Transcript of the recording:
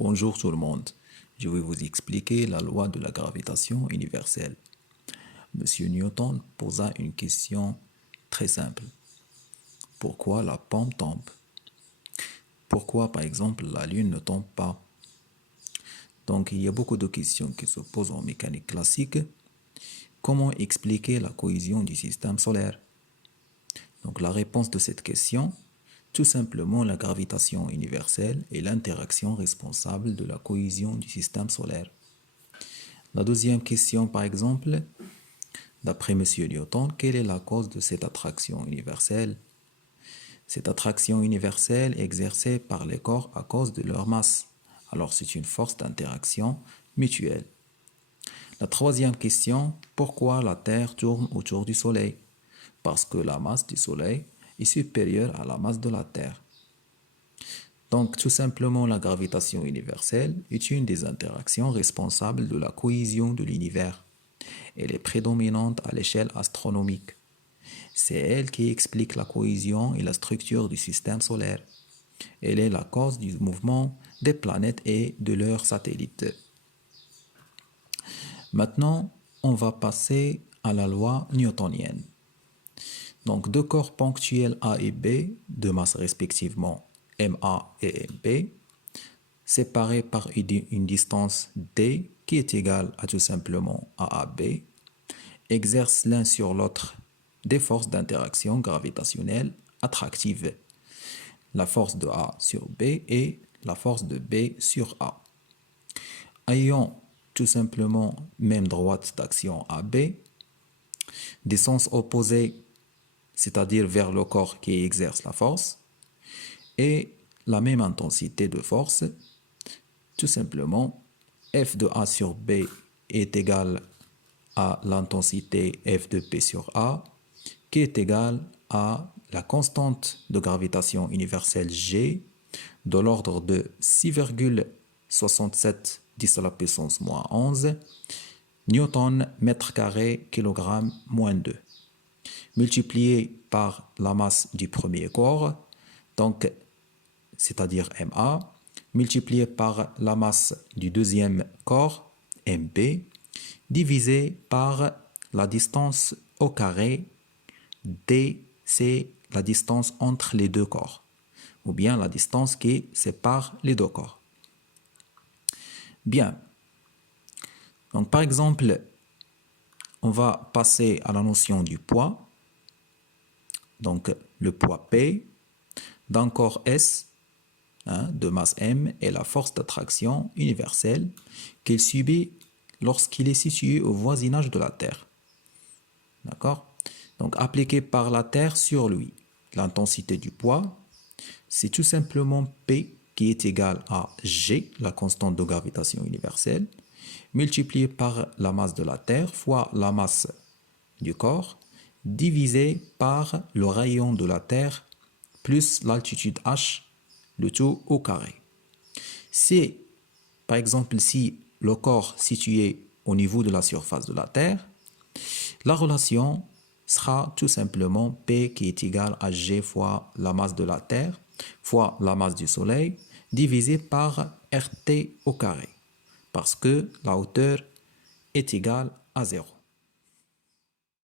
Bonjour tout le monde, je vais vous expliquer la loi de la gravitation universelle. Monsieur Newton posa une question très simple. Pourquoi la pomme tombe? Pourquoi par exemple la lune ne tombe pas? Donc il y a beaucoup de questions qui se posent en mécanique classique. Comment expliquer la cohésion du système solaire? Donc la réponse de cette question, tout simplement la gravitation universelle et l'interaction responsable de la cohésion du système solaire. La deuxième question par exemple, d'après M. Newton, quelle est la cause de cette attraction universelle? Cette attraction universelle est exercée par les corps à cause de leur masse. Alors c'est une force d'interaction mutuelle. La troisième question, pourquoi la Terre tourne autour du Soleil? Parce que la masse du Soleil est supérieure à la masse de la Terre. Donc tout simplement la gravitation universelle est une des interactions responsables de la cohésion de l'univers. Elle est prédominante à l'échelle astronomique. C'est elle qui explique la cohésion et la structure du système solaire. Elle est la cause du mouvement des planètes et de leurs satellites. Maintenant, on va passer à la loi newtonienne. Donc, deux corps ponctuels A et B, de masse respectivement MA et MP, séparés par une distance D qui est égale à tout simplement AAB, exercent l'un sur l'autre des forces d'interaction gravitationnelle attractives. La force de A sur B et la force de B sur A. Ayant tout simplement même droite d'action AB, des sens opposés, c'est-à-dire vers le corps qui exerce la force, et la même intensité de force, tout simplement, F de A sur B est égal à l'intensité F de P sur A, qui est égale à la constante de gravitation universelle G de l'ordre de 6,67 10 à la puissance moins 11 newton mètre carré kilogramme moins 2, multiplié par la masse du premier corps, donc c'est-à-dire MA, multiplié par la masse du deuxième corps, MP, divisé par la distance au carré, D, c'est la distance entre les deux corps, ou bien la distance qui sépare les deux corps. Bien. Donc, par exemple, on va passer à la notion du poids. Donc, le poids P d'un corps S de masse M est la force d'attraction universelle qu'il subit lorsqu'il est situé au voisinage de la Terre. D'accord? Donc, appliquée par la Terre sur lui. L'intensité du poids, c'est tout simplement P qui est égal à G, la constante de gravitation universelle, multiplié par la masse de la Terre fois la masse du corps, divisé par le rayon de la Terre plus l'altitude h, le tout au carré. C'est, par exemple, si le corps situé au niveau de la surface de la Terre, la relation sera tout simplement P qui est égal à G fois la masse de la Terre fois la masse du Soleil divisé par RT au carré, parce que la hauteur est égale à 0.